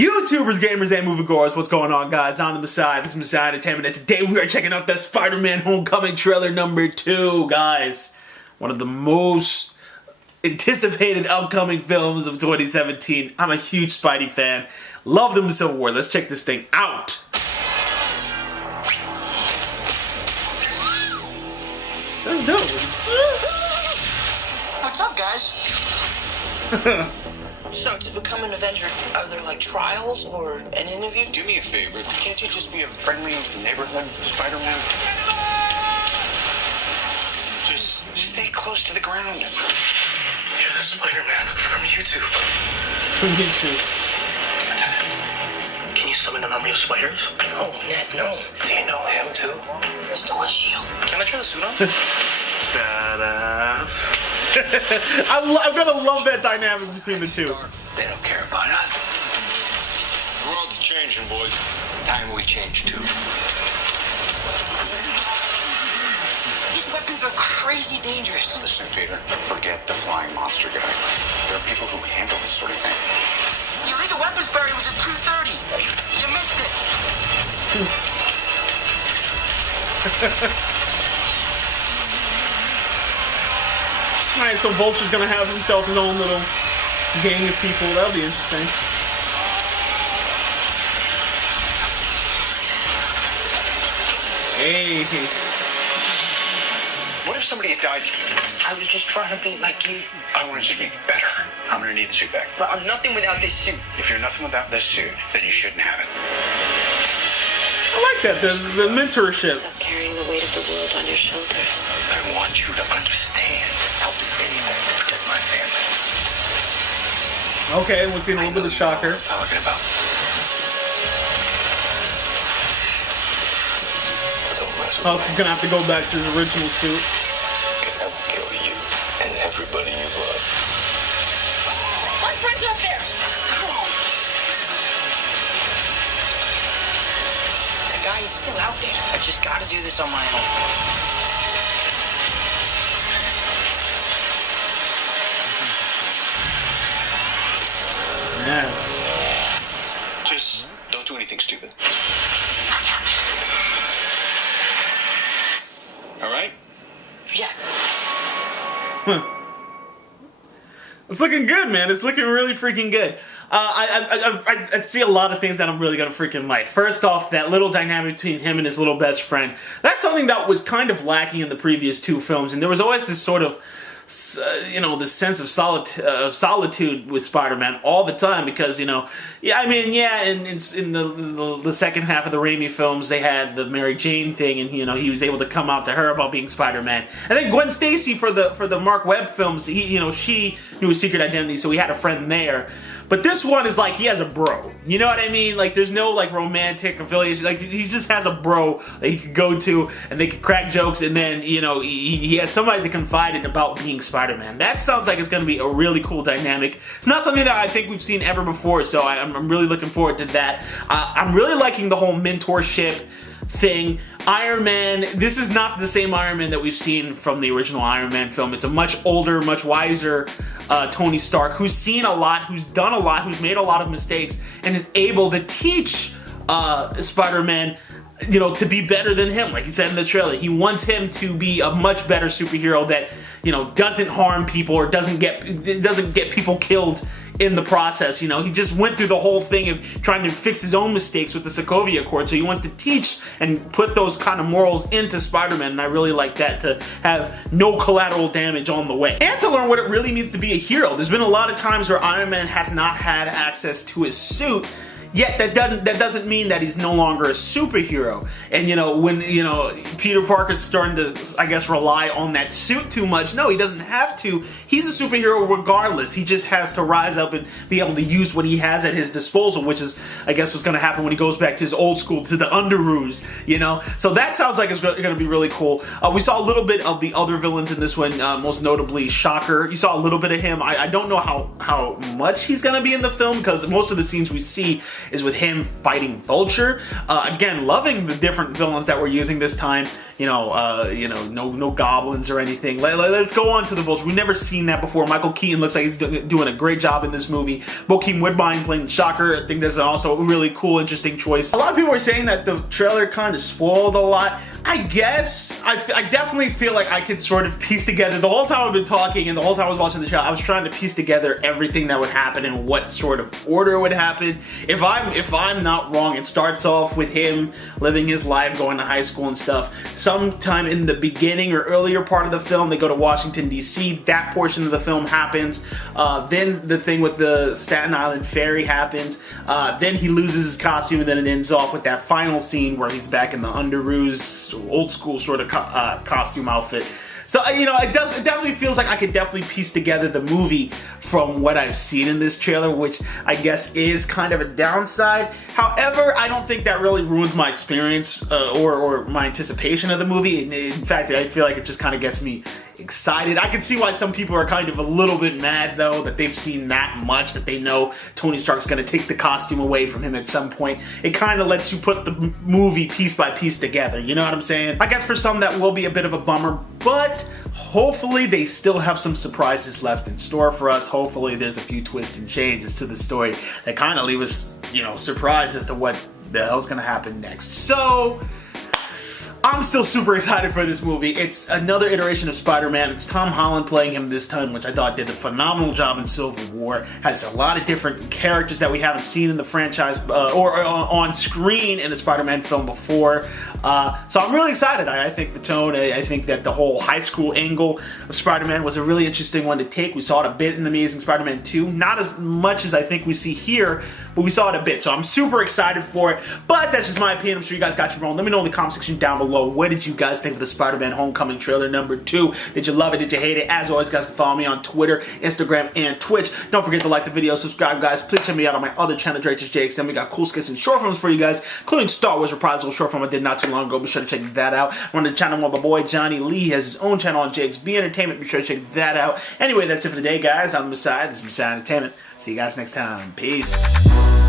YouTubers, gamers, and moviegoers, what's going on, guys? I'm the Messiah. This is Messiah Entertainment, and today we are checking out the Spider-Man Homecoming trailer number 2, guys. One of the most anticipated upcoming films of 2017. I'm a huge Spidey fan. Love them in Civil War. Let's check this thing out. That's dope. What's up, guys? So, to become an Avenger, are there like trials or an interview? Do me a favor. Can't you just be a friendly neighborhood Spider-Man? Just stay close to the ground. You're the Spider-Man from YouTube. From YouTube. Can you summon an army of spiders? No, Ned, no. Do you know him too? Mr. Shield. Can I try the suit on? I'm gonna love that dynamic between the two. They don't care about us. The world's changing, boys. Time we change too. These weapons are crazy dangerous. Listen, Peter. Forget the flying monster guy. There are people who handle this sort of thing. The illegal weapons barrier was at 2:30. You missed it. Alright, so Vulture's gonna have himself his own little gang of people. That'll be interesting. Hey. What if somebody had died? I was just trying to be like you. I wanted you to be better. I'm gonna need the suit back. But I'm nothing without this suit. If you're nothing without this suit, then you shouldn't have it. I like that, the mentorship. Stop carrying the weight of the world on your shoulders. I want you to understand. I'll do anything to protect my family. Okay, we'll see a little bit of Shocker. What I'm talking about. So don't mess with Oh, so he's gonna have to go back to his original suit. because I will kill you and everybody you love. My friend's up there! The guy is still out there. I just gotta do this on my own. Yeah. Just don't do anything stupid. All right? Yeah. It's looking good, man. It's looking really freaking good. I see a lot of things that I'm really gonna freaking like. First off, that little dynamic between him and his little best friend. That's something that was kind of lacking in the previous two films, and there was always this sort of, this sense of solitude with Spider-Man all the time because, in the second half of the Raimi films, they had the Mary Jane thing, and he was able to come out to her about being Spider-Man. And then Gwen Stacy for the Mark Webb films, she knew his secret identity, so he had a friend there. But this one is like he has a bro. You know what I mean? Like there's no like romantic affiliation. Like he just has a bro that he could go to and they could crack jokes, and then he has somebody to confide in about being Spider-Man. That sounds like it's going to be a really cool dynamic. It's not something that I think we've seen ever before, so I'm really looking forward to that. I'm really liking the whole mentorship thing. Iron Man, this is not the same Iron Man that we've seen from the original Iron Man film. It's a much older, much wiser Tony Stark who's seen a lot, who's done a lot, who's made a lot of mistakes, and is able to teach Spider-Man to be better than him. Like he said in the trailer, he wants him to be a much better superhero that doesn't harm people or doesn't get people killed in the process. He just went through the whole thing of trying to fix his own mistakes with the Sokovia Accord, so he wants to teach and put those kind of morals into Spider-Man, and I really like that, to have no collateral damage on the way. And to learn what it really means to be a hero. There's been a lot of times where Iron Man has not had access to his suit, yet that doesn't mean that he's no longer a superhero. And when Peter Parker's starting to, I guess, rely on that suit too much, no, he doesn't have to. He's a superhero regardless. He just has to rise up and be able to use what he has at his disposal, which is, I guess, what's going to happen when he goes back to his old school, to the Underoos, So that sounds like it's going to be really cool. We saw a little bit of the other villains in this one, most notably Shocker. You saw a little bit of him. I don't know how much he's going to be in the film, because most of the scenes we see is with him fighting Vulture. Again, loving the different villains that we're using this time. No goblins or anything. Let's go on to the Vulture. We've never seen that before. Michael Keaton looks like he's doing a great job in this movie. Bokeem Woodbine playing the Shocker. I think that's also a really cool, interesting choice. A lot of people are saying that the trailer kind of spoiled a lot. I guess I definitely feel like I could sort of piece together, the whole time I've been talking and the whole time I was watching the show, I was trying to piece together everything that would happen and what sort of order would happen. If I'm not wrong, it starts off with him living his life, going to high school and stuff. Sometime in the beginning or earlier part of the film, they go to Washington, D.C. That portion of the film happens. Then the thing with the Staten Island ferry happens. Then he loses his costume, and then it ends off with that final scene where he's back in the underoos, old school sort of costume outfit. So, it definitely feels like I could definitely piece together the movie from what I've seen in this trailer, which I guess is kind of a downside. However, I don't think that really ruins my experience or my anticipation of the movie. In fact, I feel like it just kind of gets me excited. I can see why some people are kind of a little bit mad, though, that they've seen that much, that they know Tony Stark's going to take the costume away from him at some point. It kind of lets you put the movie piece by piece together, you know what I'm saying? I guess for some that will be a bit of a bummer, but hopefully they still have some surprises left in store for us. Hopefully there's a few twists and changes to the story that kind of leave us, surprised as to what the hell's going to happen next. So I'm still super excited for this movie. It's another iteration of Spider-Man. It's Tom Holland playing him this time, which I thought did a phenomenal job in Civil War. Has a lot of different characters that we haven't seen in the franchise or on screen in the Spider-Man film before. So I'm really excited. I think the tone, I think that the whole high school angle of Spider-Man was a really interesting one to take. We saw it a bit in Amazing Spider-Man 2. Not as much as I think we see here, but we saw it a bit. So I'm super excited for it. But that's just my opinion. I'm sure you guys got your own. Let me know in the comment section down below. What did you guys think of the Spider-Man Homecoming trailer number 2? Did you love it? Did you hate it? As always, guys can follow me on Twitter, Instagram, and Twitch. Don't forget to like the video, subscribe, guys. Please check me out on my other channel, Drake Jakes. Then we got cool skits and short films for you guys, including Star Wars Reprisal short film I did not too long ago. Be sure to check that out. I'm on the channel of my boy Johnny Lee. He has his own channel on Jakes B Entertainment. Be sure to check that out. Anyway, that's it for today, guys. I'm the Messiah. This is Messiah Entertainment. See you guys next time. Peace.